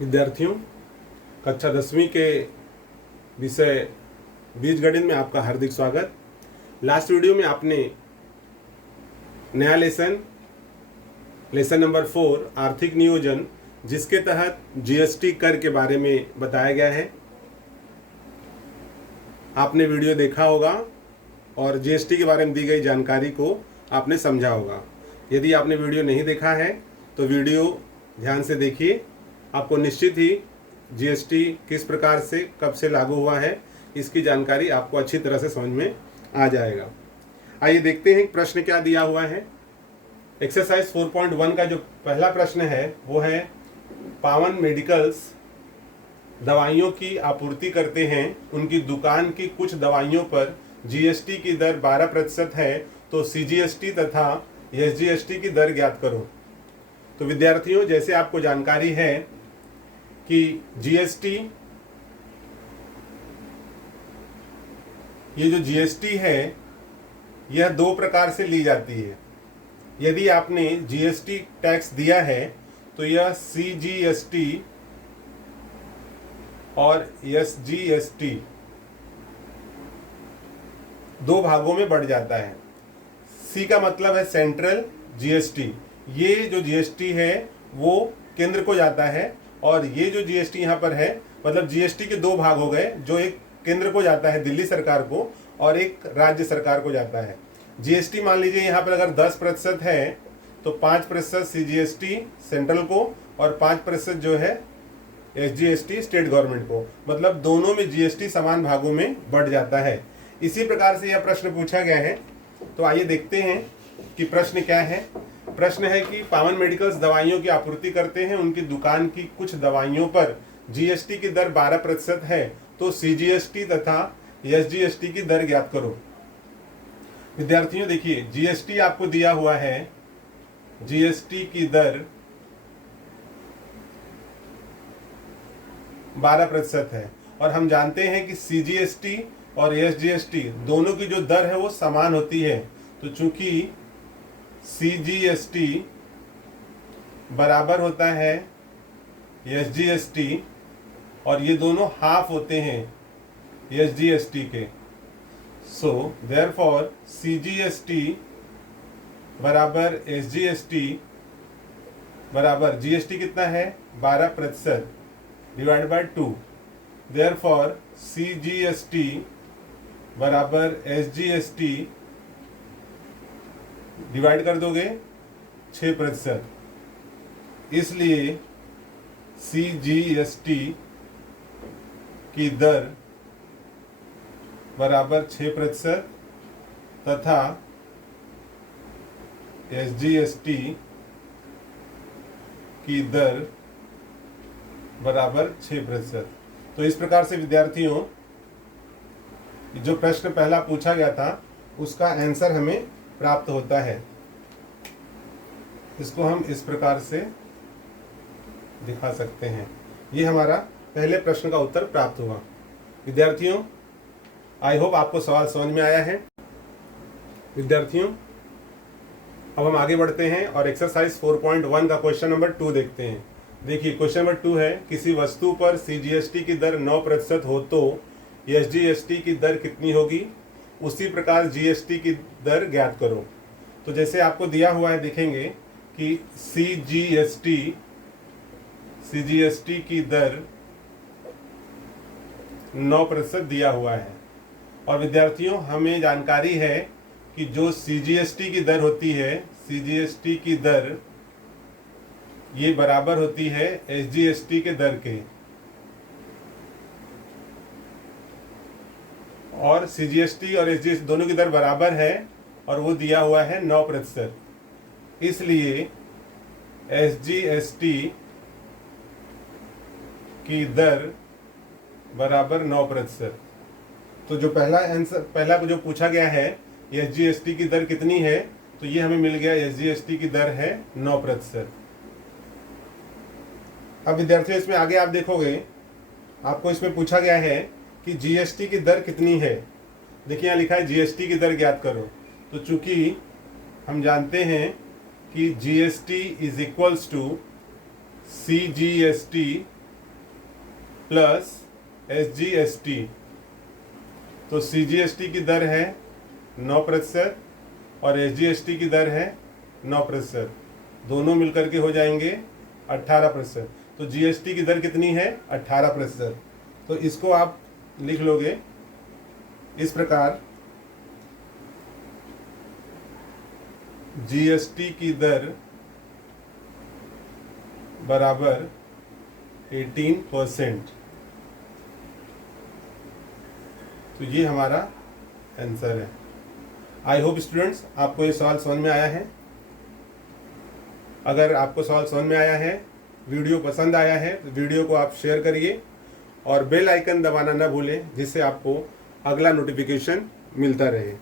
विद्यार्थियों, कक्षा 10वीं के विषय बीजगणित में आपका हार्दिक स्वागत। लास्ट वीडियो में आपने नया लेसन नंबर 4 आर्थिक नियोजन, जिसके तहत जीएसटी कर के बारे में बताया गया है, आपने वीडियो देखा होगा और जीएसटी के बारे में दी गई जानकारी को आपने समझा होगा। यदि आपने वीडियो नहीं देखा है तो वीडियो ध्यान से देखिए, आपको निश्चित ही जीएसटी किस प्रकार से कब से लागू हुआ है इसकी जानकारी आपको अच्छी तरह से समझ में आ जाएगा। आइए देखते हैं प्रश्न क्या दिया हुआ है। एक्सरसाइज 4.1 का जो पहला प्रश्न है वो है, पावन मेडिकल्स दवाइयों की आपूर्ति करते हैं, उनकी दुकान की कुछ दवाइयों पर जीएसटी की दर 12% है, तो सीजीएसटी तथा एसजीएसटी की दर ज्ञात करो। तो विद्यार्थियों, जैसे आपको जानकारी है कि जीएसटी, ये जो जीएसटी है यह दो प्रकार से ली जाती है। यदि आपने जीएसटी टैक्स दिया है तो यह सीजीएसटी और एसजीएसटी दो भागों में बढ़ जाता है। सी का मतलब है सेंट्रल जीएसटी, ये जो जीएसटी है वो केंद्र को जाता है, और ये जो जीएसटी यहाँ पर है, मतलब जीएसटी के दो भाग हो गए, जो एक केंद्र को जाता है दिल्ली सरकार को और एक राज्य सरकार को जाता है। जीएसटी मान लीजिए यहाँ पर अगर 10% है तो 5% सीजीएसटी सेंट्रल को और 5% जो है एसजीएसटी स्टेट गवर्नमेंट को, मतलब दोनों में जीएसटी समान भागों में बढ़ जाता है। इसी प्रकार से यह प्रश्न पूछा गया है। तो आइए देखते हैं कि प्रश्न क्या है। प्रश्न है कि पावन मेडिकल्स दवाइयों की आपूर्ति करते हैं, उनकी दुकान की कुछ दवाइयों पर जीएसटी की दर 12% है, तो सीजीएसटी तथा एसजीएसटी की दर ज्ञात करो। विद्यार्थियों देखिए, जीएसटी आपको दिया हुआ है, जीएसटी की दर 12% है, और हम जानते हैं कि सीजीएसटी और एसजीएसटी दोनों की जो दर है वो समान होती है। तो चूंकि सीजीएसटी बराबर होता है एसजीएसटी और ये दोनों हाफ होते हैं एसजीएसटी के, सो देयरफॉर सीजीएसटी बराबर एसजीएसटी बराबर, जीएसटी कितना है 12% डिवाइड बाय 2, देयरफॉर सीजीएसटी बराबर एसजीएसटी डिवाइड कर दोगे 6%, इसलिए सीजीएसटी की दर बराबर 6% तथा एसजीएसटी की दर बराबर 6%। तो इस प्रकार से विद्यार्थियों, जो प्रश्न पहला पूछा गया था उसका आंसर हमें प्राप्त होता है। इसको हम इस प्रकार से दिखा सकते हैं। ये हमारा पहले प्रश्न का उत्तर प्राप्त हुआ। विद्यार्थियों, आई होप आपको सवाल समझ में आया है। विद्यार्थियों, अब हम आगे बढ़ते हैं और एक्सरसाइज 4.1 का क्वेश्चन नंबर 2 देखते हैं। देखिए, क्वेश्चन नंबर 2 है, किसी वस्तु पर सीजीएसटी की दर 9% हो तो एसजीएसटी की दर कितनी होगी, उसी प्रकार जीएसटी की दर ज्ञात करो। तो जैसे आपको दिया हुआ है, देखेंगे कि सीजीएसटी की दर 9% दिया हुआ है, और विद्यार्थियों हमें जानकारी है कि जो सीजीएसटी की दर होती है, सीजीएसटी की दर ये बराबर होती है एसजीएसटी के दर के, और सीजीएसटी और एसजीएसटी दोनों की दर बराबर है और वो दिया हुआ है 9%, इसलिए एसजीएसटी की दर बराबर 9%। तो जो पहला जो पूछा गया है एसजीएसटी की दर कितनी है, तो ये हमें मिल गया, एसजीएसटी की दर है 9%। अब विद्यार्थियों, इसमें आगे आप देखोगे, आपको इसमें पूछा गया है कि जीएसटी की दर कितनी है। देखिए यहाँ लिखा है जीएसटी की दर ज्ञात करो। तो चूंकि हम जानते हैं कि GST is equals to CGST plus SGST। तो CGST की दर है 9% और SGST की दर है 9%, दोनों मिलकर के हो जाएंगे 18%। तो GST की दर कितनी है? 18%। तो इसको आप लिख लोगे इस प्रकार, GST की दर बराबर 18%। तो ये हमारा आंसर है। आई होप स्टूडेंट्स आपको ये सवाल समझ में आया है। अगर आपको सवाल समझ में आया है, वीडियो पसंद आया है, तो वीडियो को आप शेयर करिए और बेल आइकन दबाना ना भूलें, जिससे आपको अगला नोटिफिकेशन मिलता रहे।